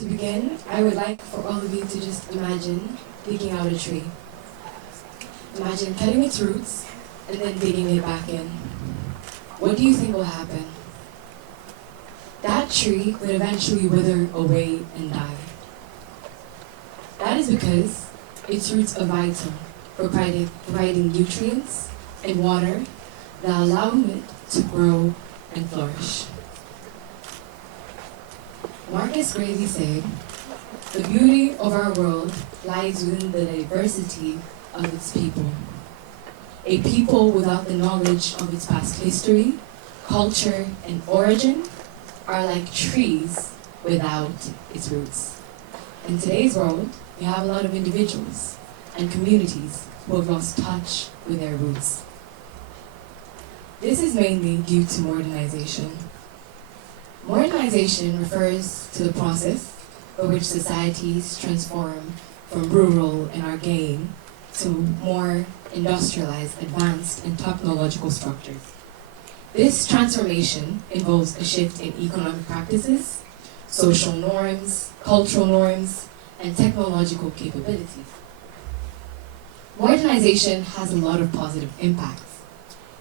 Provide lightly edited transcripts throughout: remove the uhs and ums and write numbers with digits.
To begin, I would like for all of you to just imagine digging out a tree. Imagine cutting its roots and then digging it back in. What do you think will happen? That tree would eventually wither away and die. That is because its roots are vital for providing nutrients and water that allow it to grow and flourish. Marcus Gravy said, "The beauty of our world lies within the diversity of its people. A people without the knowledge of its past history, culture, and origin are like trees without its roots." In today's world, we have a lot of individuals and communities who have lost touch with their roots. This is mainly due to modernization. Modernization refers to the process by which societies transform from rural and archaic to more industrialized, advanced, and technological structures. This transformation involves a shift in economic practices, social norms, cultural norms, and technological capabilities. Modernization has a lot of positive impacts,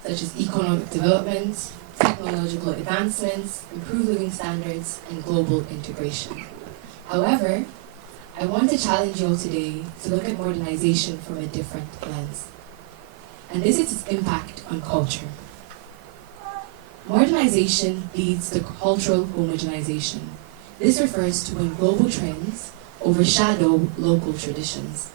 such as economic development, technological advancements, improved living standards, and global integration. However, I want to challenge you all today to look at modernization from a different lens. And this is its impact on culture. Modernization leads to cultural homogenization. This refers to when global trends overshadow local traditions.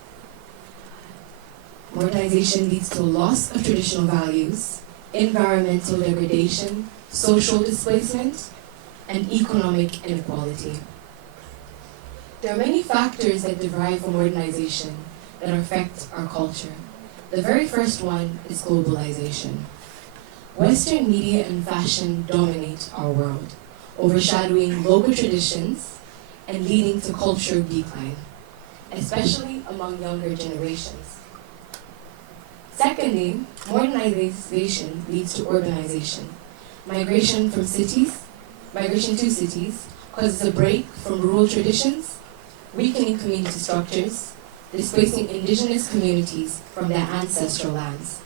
Modernization leads to a loss of traditional values, environmental degradation, social displacement, and economic inequality. There are many factors that derive from modernization that affect our culture. The very first one is globalization. Western media and fashion dominate our world, overshadowing local traditions and leading to cultural decline, especially among younger generations. Secondly, modernization leads to urbanization. Migration to cities causes a break from rural traditions, weakening community structures, displacing indigenous communities from their ancestral lands.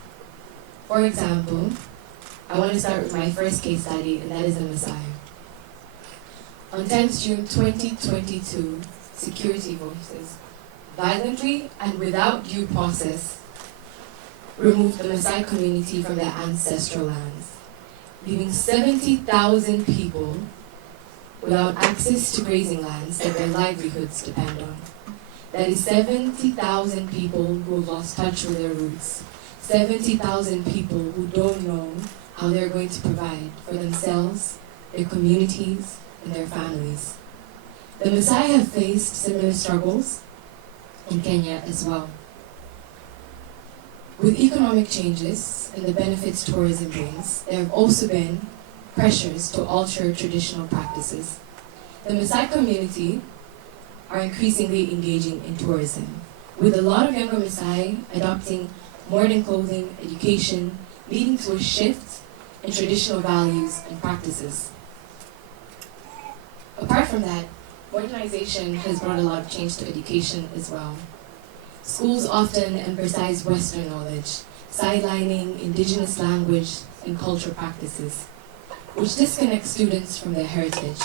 For example, I want to start with my first case study, and that is the Maasai. On 10th June 2022, security forces violently and without due process removed the Maasai community from their ancestral lands, leaving 70,000 people without access to grazing lands that their livelihoods depend on. That is 70,000 people who have lost touch with their roots, 70,000 people who don't know how they're going to provide for themselves, their communities, and their families. The Maasai have faced similar struggles in Kenya as well. With economic changes and the benefits tourism brings, there have also been pressures to alter traditional practices. The Maasai community are increasingly engaging in tourism, with a lot of younger Maasai adopting modern clothing, education, leading to a shift in traditional values and practices. Apart from that, modernization has brought a lot of change to education as well. Schools often emphasize Western knowledge, sidelining indigenous language and cultural practices, which disconnects students from their heritage.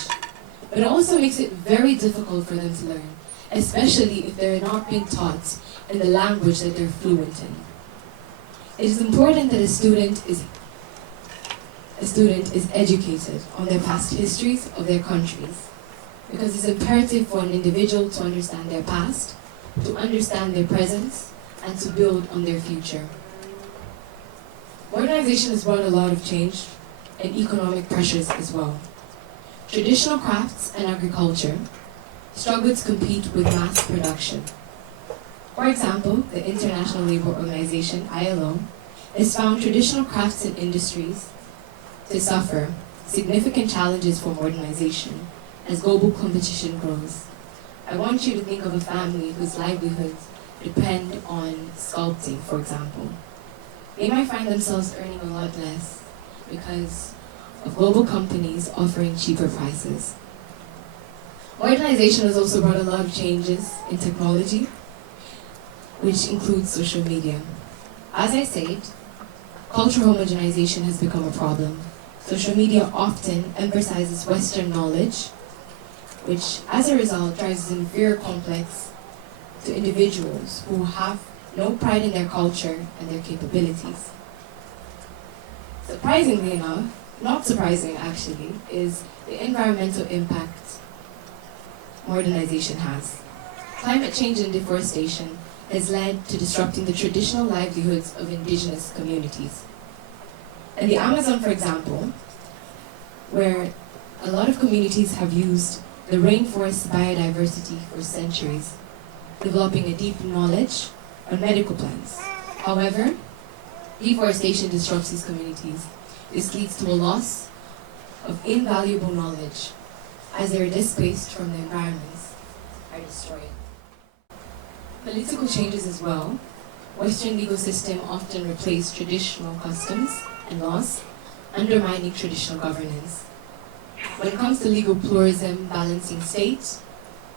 But it also makes it very difficult for them to learn, especially if they're not being taught in the language that they're fluent in. It is important that a student is educated on their past histories of their countries, because it's imperative for an individual to understand their past, to understand their present, and to build on their future. Modernization has brought a lot of change and economic pressures as well. Traditional crafts and agriculture struggle to compete with mass production. For example, the International Labour Organization, ILO, has found traditional crafts and industries to suffer significant challenges for modernization as global competition grows. I want you to think of a family whose livelihoods depend on sculpting, for example. They might find themselves earning a lot less because of global companies offering cheaper prices. Modernization has also brought a lot of changes in technology, which includes social media. As I said, cultural homogenization has become a problem. Social media often emphasizes Western knowledge, which as a result drives an inferior complex to individuals who have no pride in their culture and their capabilities. Surprisingly enough, not surprising actually, is the environmental impact modernization has. Climate change and deforestation has led to disrupting the traditional livelihoods of indigenous communities. In the Amazon, for example, where a lot of communities have used the rainforest biodiversity for centuries, developing a deep knowledge on medical plants. However, deforestation disrupts these communities. This leads to a loss of invaluable knowledge as they are displaced from the environments, are destroyed. Political changes as well. Western legal system often replace traditional customs and laws, undermining traditional governance. When it comes to legal pluralism, balancing state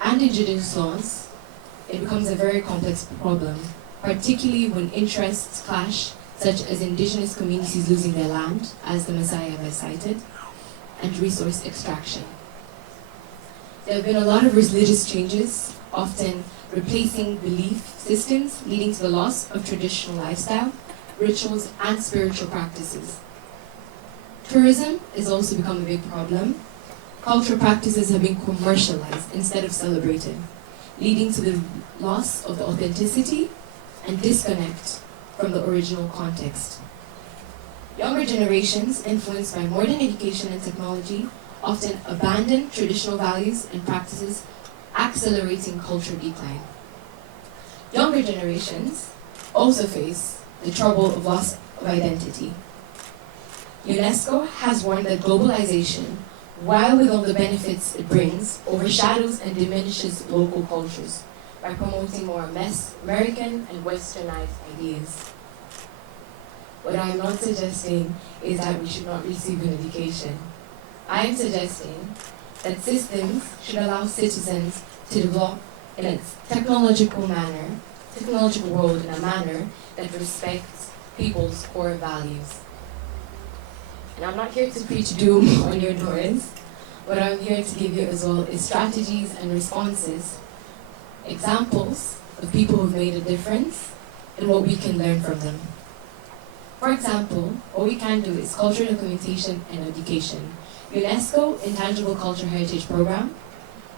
and indigenous laws, it becomes a very complex problem, particularly when interests clash, such as indigenous communities losing their land, as the Messiah has cited, and resource extraction. There have been a lot of religious changes, often replacing belief systems, leading to the loss of traditional lifestyle, rituals, and spiritual practices. Tourism has also become a big problem. Cultural practices have been commercialized instead of celebrated, leading to the loss of the authenticity and disconnect from the original context. Younger generations, influenced by modern education and technology, often abandon traditional values and practices, accelerating cultural decline. Younger generations also face the trouble of loss of identity. UNESCO has warned that globalization, while with all the benefits it brings, overshadows and diminishes local cultures by promoting more American and westernized ideas. What I am not suggesting is that we should not receive an education. I am suggesting that systems should allow citizens to develop in a technological world in a manner that respects people's core values. And I'm not here to preach doom on your doors. What I'm here to give you as well is strategies and responses, examples of people who've made a difference, and what we can learn from them. For example, what we can do is cultural documentation and education. UNESCO Intangible Cultural Heritage Program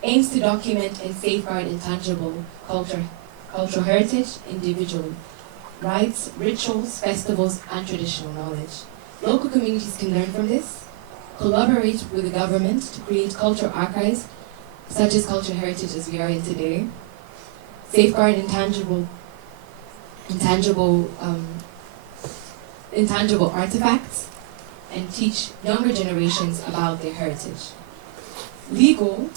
aims to document and safeguard intangible cultural heritage, individual rights, rituals, festivals, and traditional knowledge. Local communities can learn from this, collaborate with the government to create cultural archives, such as cultural heritage as we are in today, safeguard intangible artifacts, and teach younger generations about their heritage. Legal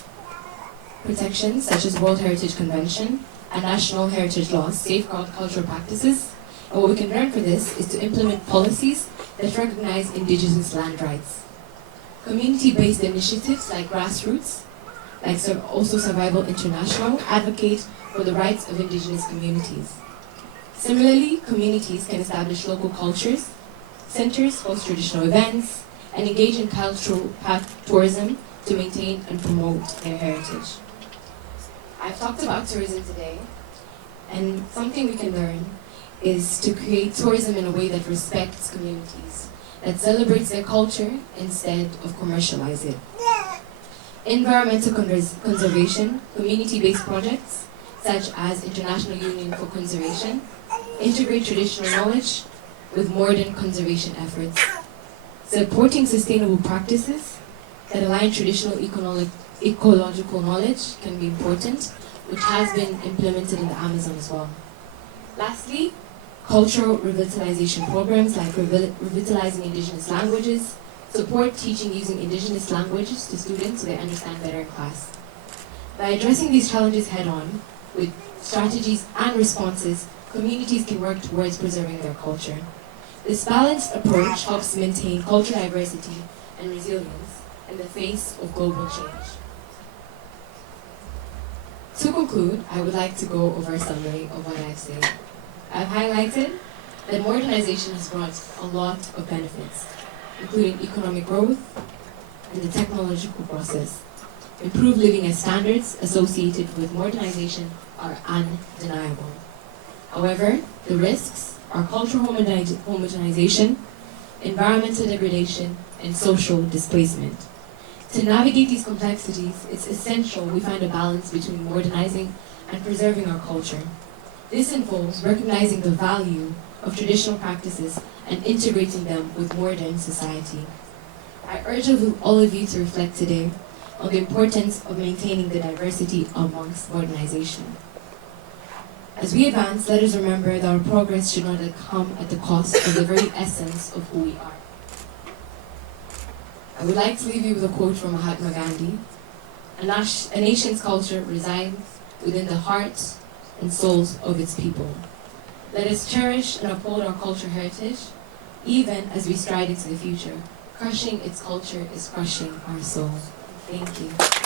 protections such as World Heritage Convention and national heritage laws safeguard cultural practices, and what we can learn from this is to implement policies that recognize indigenous land rights. Community-based initiatives like grassroots, like also Survival International, advocate for the rights of indigenous communities. Similarly, communities can establish local cultures, centers, host traditional events, and engage in cultural tourism to maintain and promote their heritage. I've talked about tourism today, and something we can learn is to create tourism in a way that respects communities, that celebrates their culture instead of commercialize it. Environmental conservation, community-based projects, such as International Union for Conservation, integrate traditional knowledge with modern conservation efforts. Supporting sustainable practices that align traditional ecological knowledge can be important, which has been implemented in the Amazon as well. Lastly, cultural revitalization programs like revitalizing indigenous languages, support teaching using indigenous languages to students so they understand better in class. By addressing these challenges head-on, with strategies and responses, communities can work towards preserving their culture. This balanced approach helps maintain cultural diversity and resilience in the face of global change. To conclude, I would like to go over a summary of what I've said. I've highlighted that modernization has brought a lot of benefits, including economic growth and the technological process. Improved living standards associated with modernization are undeniable. However, the risks are cultural homogenization, environmental degradation, and social displacement. To navigate these complexities, it's essential we find a balance between modernizing and preserving our culture. This involves recognizing the value of traditional practices and integrating them with modern society. I urge all of you to reflect today on the importance of maintaining the diversity amongst modernization. As we advance, let us remember that our progress should not come at the cost of the very essence of who we are. I would like to leave you with a quote from Mahatma Gandhi. A nation's culture resides within the hearts and souls of its people. Let us cherish and uphold our cultural heritage, even as we stride into the future. Crushing its culture is crushing our soul. Thank you.